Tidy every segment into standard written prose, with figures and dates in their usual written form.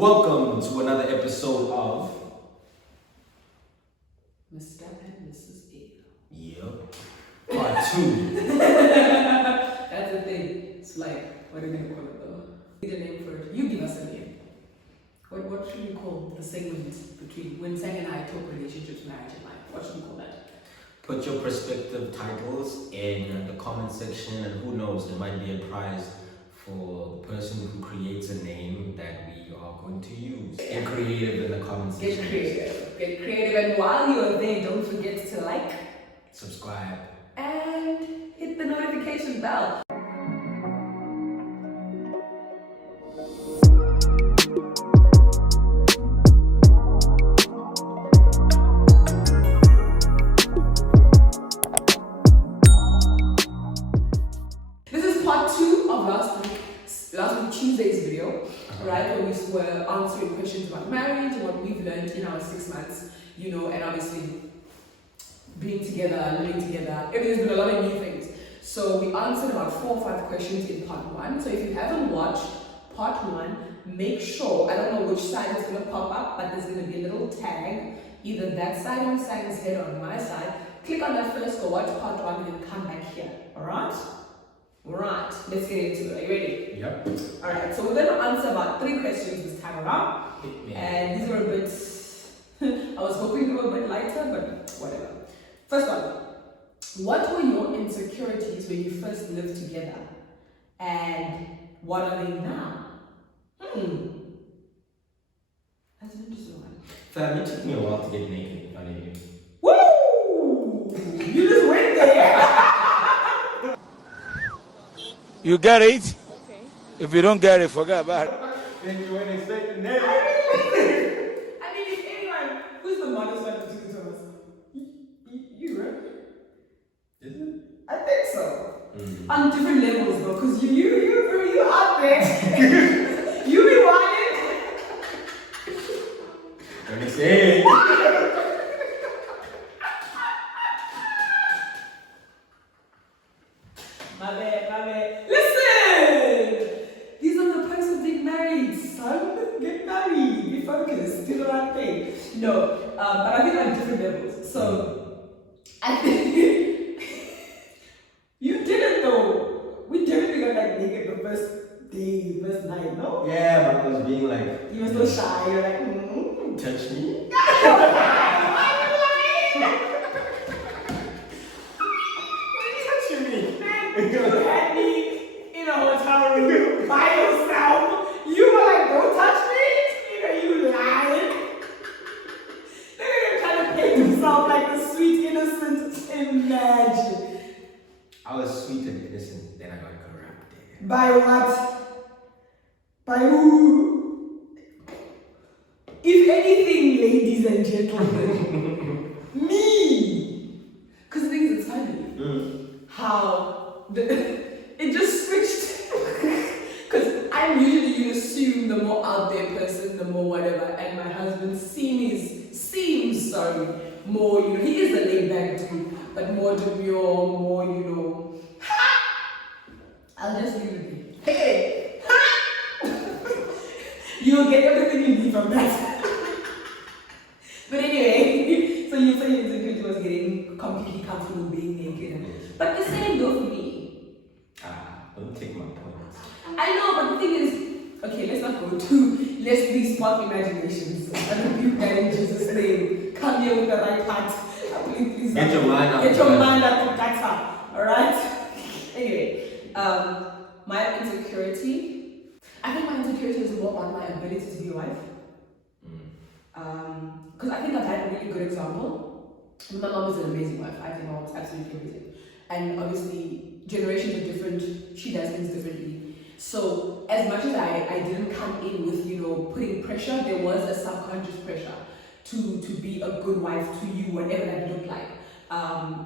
Welcome to another episode of Mr. and Mrs. A. Yep. Part 2. That's the thing. It's like, what are we gonna call it though? Need a name for it. You give us a name. What should we call the segment between when Sang and I talk relationships, marriage, and life? What should we call that? Put your prospective titles in the comment section, and who knows, there might be a prize for the person who creates a name that we are going to use. Get creative in the comment section. Get creative, and while you're there, don't forget to like, subscribe, and hit the notification bell. Tuesday's video, right, where we were answering questions about marriage and what we've learned in our 6 months, and obviously being together, living together. There's been a lot of new things. So we answered about 4 or 5 questions in part 1. So if you haven't watched part 1, make sure, I don't know which side it's going to pop up, but there's going to be a little tag, either that side on Sang's head or on my side. Click on that first, go watch part 1, and then come back here, alright? Right, let's get into it. Are you ready? Yep. Alright, so we're going to answer about 3 questions this time around. And these were a bit, I was hoping they were a bit lighter, but whatever. First one, what were your insecurities when you first lived together? And what are they now? That's an interesting one. Fam, it took me a while to get naked in front of you. Woo! You just went there! You get it? Okay. If you don't get it, forget about it. Then you went and said the name. I mean, if anyone, who's the modest one between two of us? You, right? Is it? I think so. On different levels, though, because you out there. You be whining. Let me say it. My bad. Listen! These are the perks of being married, son. Get married. Be focused. Do the right thing. No, but I think on different levels. So, I think you did it though. We definitely got like naked the first day, first night, no? Yeah, but I was being like... You were so shy. You're like, touch me? You had me in a hotel room by yourself. You were like, don't touch me. You lying. They're trying to paint himself like the sweet innocent. Imagine. I was sweet and innocent, then I got corrupted. By what? By who? If anything, ladies and gentlemen, me. Because things it's funny. How it just switched. Because I'm usually, you assume the more out there person, the more whatever, and my husband seems more, he is the laid back dude, but more demure, more, I'll just leave it there. Hey! You'll get everything you need from that. But anyway, so you say your insecurity was getting completely comfortable being naked. But the same though for me. Don't take my points. I know, but the thing is, okay, let's not go let's be spark imaginations. I rebuke that in Jesus' name. Come here with the right heart. Please. Get your mind out. Get your mind out the gutter. Alright? Anyway, my insecurity, I think my insecurity is more on my ability to be a wife. Because I think I've had a really good example. My mom is an amazing wife. I think my mom's absolutely amazing. And obviously, generations are different. She does things differently. So, as much as I didn't come in with, putting pressure, there was a subconscious pressure to be a good wife to you, whatever that looked like.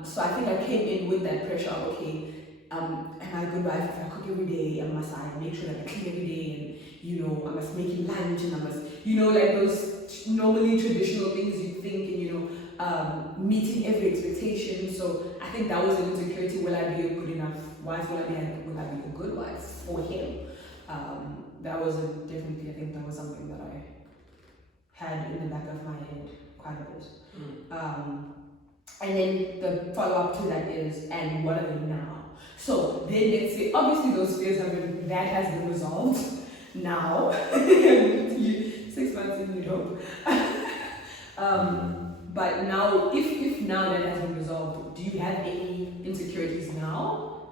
So I think I came in with that pressure of, okay, am I a good wife if I cook every day? Must I make sure that I clean every day? And, I must make him lunch, and I must, like those normally traditional things you think, and, meeting every expectation. So I think that was an insecurity. Will I be a good enough wife? Will I be a good wife for him? That was definitely, I think that was something that I back of my head quite a bit. And then the follow-up to that is, and what are they now? So then let's say, obviously those fears that has been resolved now. 6 months in, you hope. But now, if now that has been resolved, do you have any insecurities now?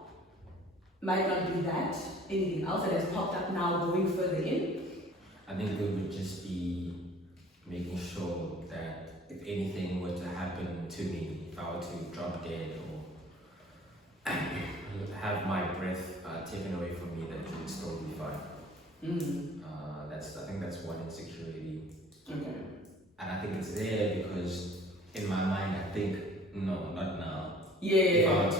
Might not be that. Anything else that has popped up now going further in? I think it would just be making sure that if anything were to happen to me, if I were to drop dead or have my breath taken away from me, that it would still be fine. I think that's one insecurity. Okay. And I think it's there because in my mind I think, no, not now. Yeah. If I were to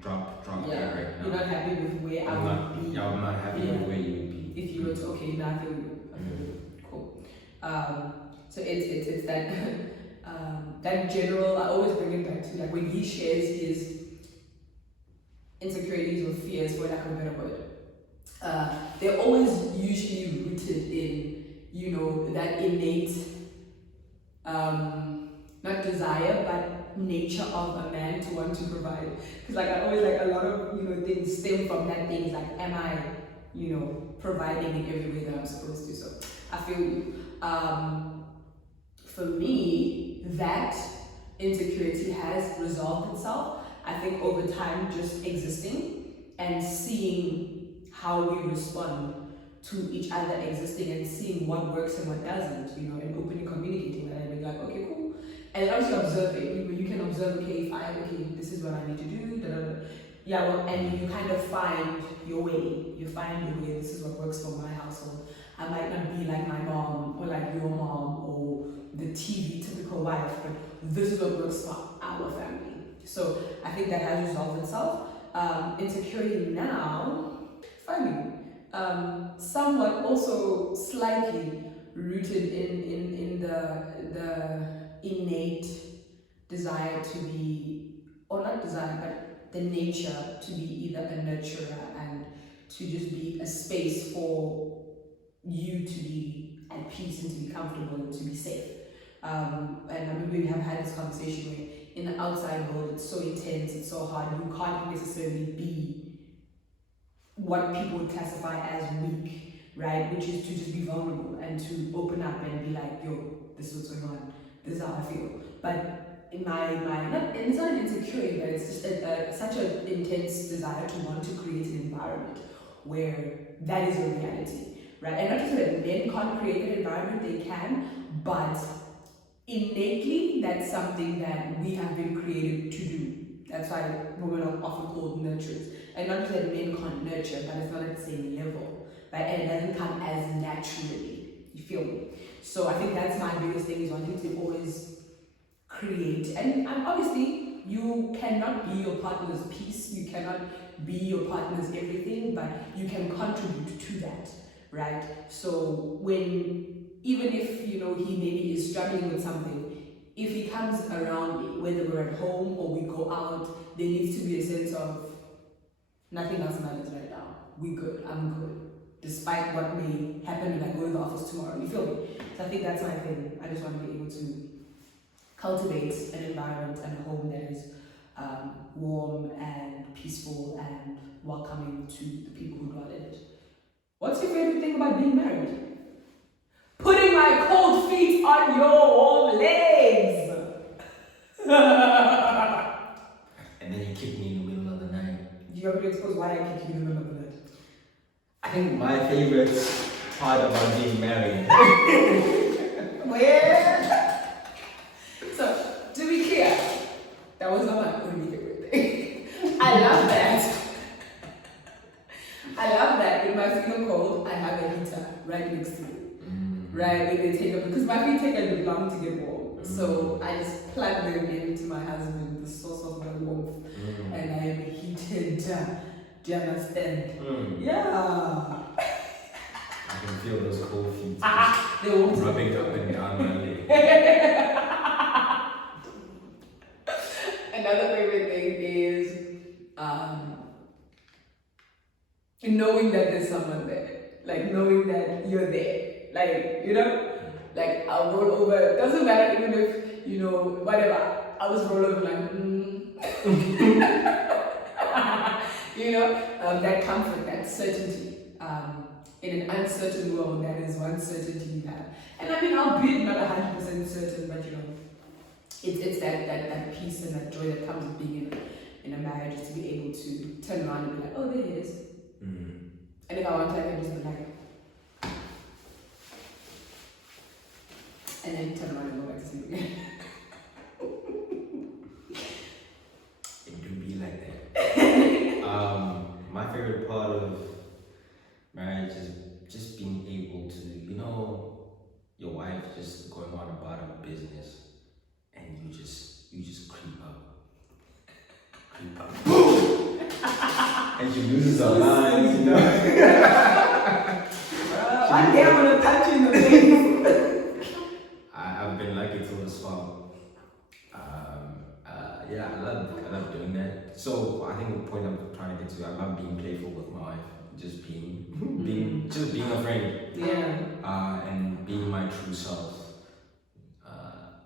drop dead right now. You're not happy with where I would be. I'm not happy with where you would be. If you were to, okay, now I feel cool. So it's that that general, I always bring it back to like when he shares his insecurities or fears, for lack of a better word, they're always usually rooted in, you know, that innate, not desire, but nature of a man to want to provide. Because like I always like a lot of, you know, things stem from that thing. It's like, am I, you know, providing in every way that I'm supposed to? So I feel you. For me, that insecurity has resolved itself. I think over time, just existing and seeing how we respond to each other existing and seeing what works and what doesn't, you know, and openly communicating that and being like, okay, cool. And obviously observing, you can observe, okay, this is what I need to do, da, da, da. Yeah, well, and you kind of find your way. You find your way, this is what works for my household. I might not be like my mom or like your mom or the TV typical wife, but this is what works for our family. So I think that has resolved itself. Insecurity now, funny, somewhat also slightly rooted in the innate desire to be, or not desire, but the nature to be either a nurturer and to just be a space for you to be at peace and to be comfortable and to be safe. And I remember we have had this conversation where in the outside world it's so intense, it's so hard, you can't necessarily be what people would classify as weak, right? Which is to just be vulnerable and to open up and be like, yo, this is what's going on, this is how I feel. But in my and it's not an insecurity, but it's just such an intense desire to want to create an environment where that is a reality, right? And not just that men can't create an environment, they can, but innately that's something that we have been created to do. That's why women are often called nurturers. And not just that men can't nurture, but it's not at the same level, right? And it doesn't come as naturally. You feel me? So I think that's my biggest thing, is wanting to always create. And obviously, you cannot be your partner's piece, you cannot be your partner's everything, but you can contribute to that, right? So even if, you know, he maybe is struggling with something, if he comes around me, whether we're at home or we go out, there needs to be a sense of nothing else matters right now. We good, I'm good. Despite what may happen when I go to the office tomorrow, you feel me? So I think that's my thing. I just want to be able to cultivate an environment and a home that is warm and peaceful and welcoming to the people who dwell in it. What's your favorite thing about being married? Putting my cold feet on your warm legs! And then you kick me in the middle of the night. Do you want me to expose why I kick you in the middle of the night? I think my favorite part about being married. Where? So, to be clear, that was not my only favorite thing. I love that. I love that when I feel cold, I have a heater right next to me. Right, when they take up, because my feet take a bit long to get warm. So I just plug them into my husband, the source of my warmth, and I am heated. Do you understand? Yeah. I can feel those cold feet They won't rubbing up and down my leg. Another favorite thing is knowing that there's someone there. Like knowing that you're there. Like, you know? Like, I'll roll over. Doesn't matter even if, whatever. I'll just roll over like, that comfort, that certainty. In an uncertain world, that is one certainty you have. And I mean, albeit not 100% certain, but it's that peace and that joy that comes with being in a marriage, is to be able to turn around and be like, oh, there it is. Mm. And if I want to, I can just be like, and then turn around and go back to sleep again. It do be like that. My favorite part of marriage is just being able to, your wife just going on about her business, and you just creep up, boom, and she loses her mind, One day I'm gonna punch you in the face. I've been lucky to this far. Yeah, I love doing that. So I think the point I'm trying to get to, I love being playful with my wife, just being a friend. Yeah. And being my true self.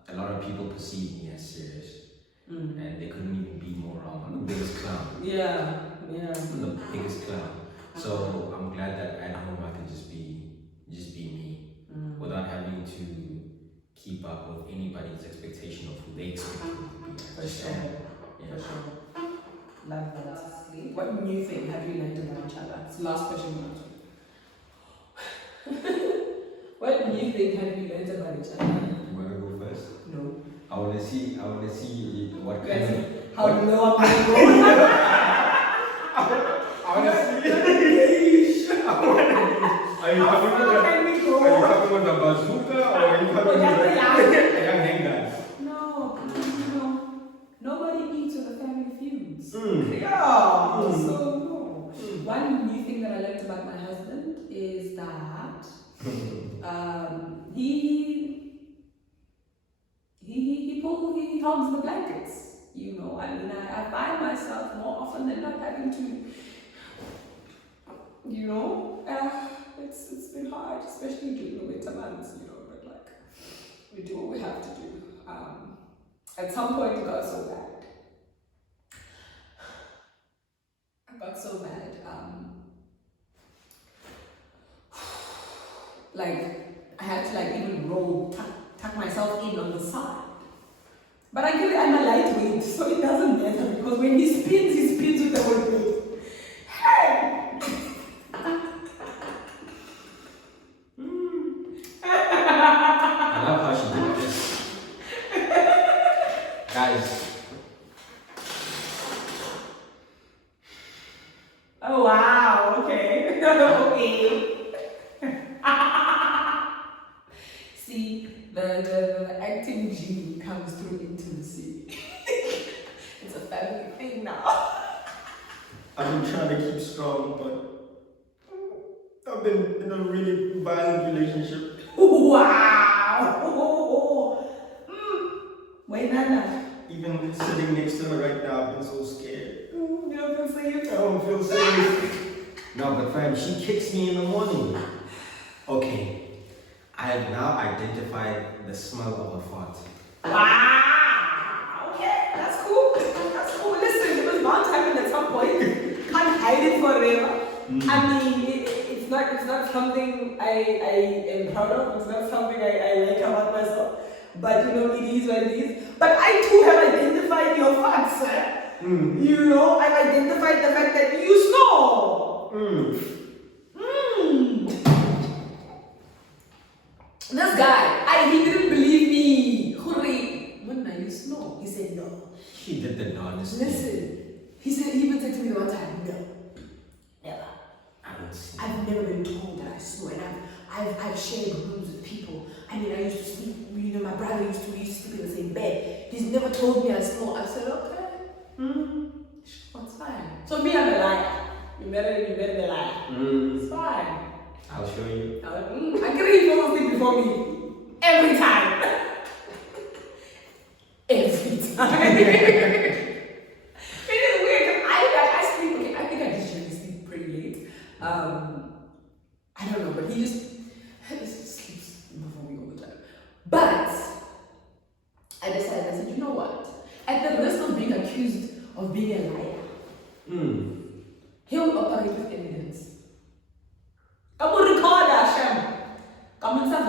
A lot of people perceive me as serious, and they couldn't even be more wrong. I'm the biggest clown. Yeah. I'm the biggest clown. So I'm glad that at home I can just be me, without having to keep up with anybody's expectation of who they expect me to be. For sure. Yeah. For sure. Love that. What new thing have you learned about each other? It's the last question. What new thing have you learned about each other? You wanna go first? No. I wanna see what kind of how low I'm gonna go. I wanna see. Are you coming with a bazooka or are you coming with a young handgun? No, nobody eats with the family feuds. Yeah. So no. One new thing that I learned about my husband is that he holds the blankets. I find myself more often than not having to, it's been hard, especially during the winter months, but like, we do what we have to do. At some point it got so bad. Like, I had to even tuck myself in on the side. But I'm a lightweight, so it doesn't matter, because when he spins with the whole weight. Hey! I love how she did this. Guys. Oh wow, okay. Okay. See, the acting gene comes through intimacy. It's a family thing now. I've been trying to keep strong, but I've been in a really violent relationship. Wow! Wait, Nana. Even sitting next to her right now, I've been so scared. You don't feel safe? I don't feel safe. No, but fam, she kicks me in the morning. Okay, I have now identified the smell of a fart. Wow! Okay, that's cool. Listen, it was bound to happen at some point. Can't hide it forever. I mean, it's not something I am proud of. It's not something I like about myself. But it is what it is. But I too have identified your facts, sir. I've identified the fact that you snore. This guy, he didn't believe me. Hurry. When I snore, he said no. He did the darndest thing. Listen, he even said to me the one time, no, never. I don't see. I've never been told that I snore, and I've shared rooms with people. I mean, I used to sleep. My brother used to sleep in the same bed. He's never told me I snore. I said, okay. Sure, it's fine. So me, I'm a liar. You better be a liar. It's fine. I'll show you. I can read fall asleep before me. Every time. Every time. It is weird. I sleep. Okay, I think I usually sleep pretty late. I don't know, but he just sleeps before me all the time.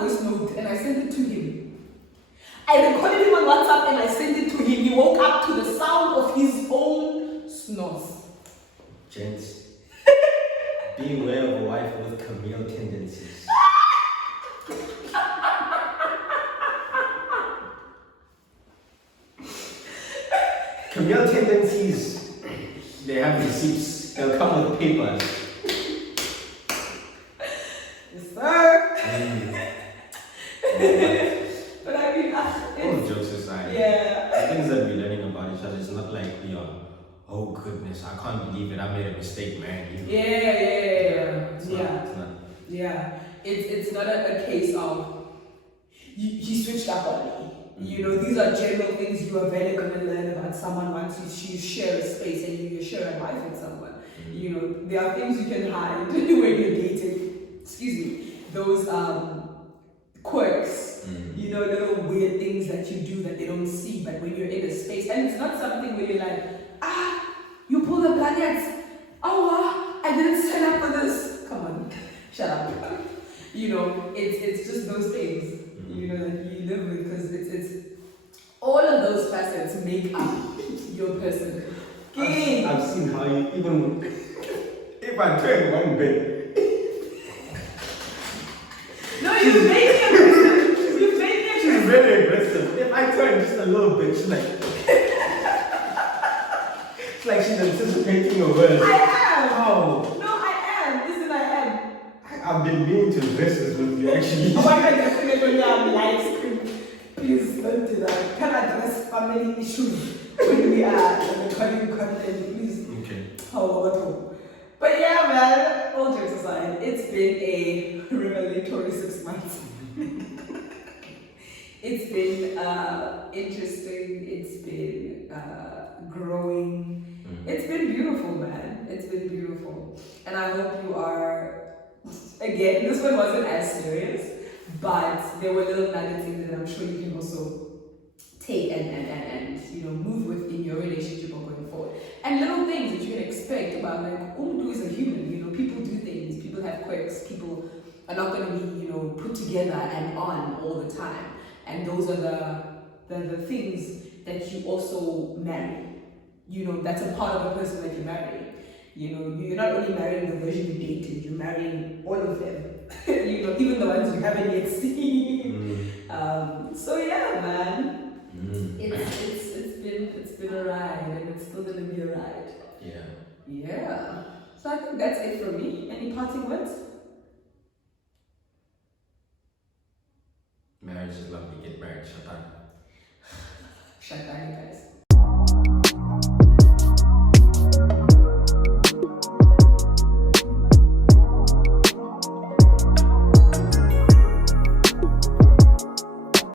voice note and I sent it to him. I recorded him on WhatsApp and I sent it to him. He woke up to the sound of his own snores. Gents, beware of a wife with Camille tendencies. Camille tendencies, they have receipts. They'll come with papers. Yes, sir. But I mean, all jokes aside, yeah. the things that we're learning about each other, it's not like we are, oh goodness, I can't believe it, I made a mistake, man. It's not. Yeah. It's not a case of he switched up on me. You know, these are general things you are very going to learn about someone once you share a space and you share a life with someone. You know, there are things you can hide when you're dating. Excuse me. Those quirks, you know, little weird things that you do that they don't see, but when you're in a space, and it's not something where you're like, you pull the blankets. Oh, I didn't sign up for this. Come on, shut up. You know, it's just those things, you know, that you live with, because it's all of those facets make up your person. I've seen how you even if I turn one bit. No, you made me aggressive. You made me aggressive. She's very aggressive. If I turn just a little bit, she's like it's like she's anticipating your words. I am. How? No, I am. Listen, I am. I've been meaning to address this with you actually. Oh my God, definitely when you're on live stream. Please don't do that. Can address family issues when we are recording content, please. Okay. Oh, but yeah, man, all jokes aside, it's been a revelatory 6 months. It's been interesting, it's been growing, it's been beautiful, man. It's been beautiful. And I hope you are, again, this one wasn't as serious, but there were little nuggets in that I'm sure you can also take and you know, move with in your relationship or going forward. And little things that you can expect about, like, Umdu is a human, you know, people do things, people have quirks, people are not going to be, you know, put together and on all the time. And those are the things that you also marry. You know, that's a part of the person that you marry. You know, you're not only marrying the version you dated, you're marrying all of them. You know, even the ones you haven't yet seen. So yeah, man. It's been a ride, and it's still gonna be a ride. Yeah. So I think that's it for me. Any parting words? Marriage is lovely. Get married. Shatan. Shut down, you guys.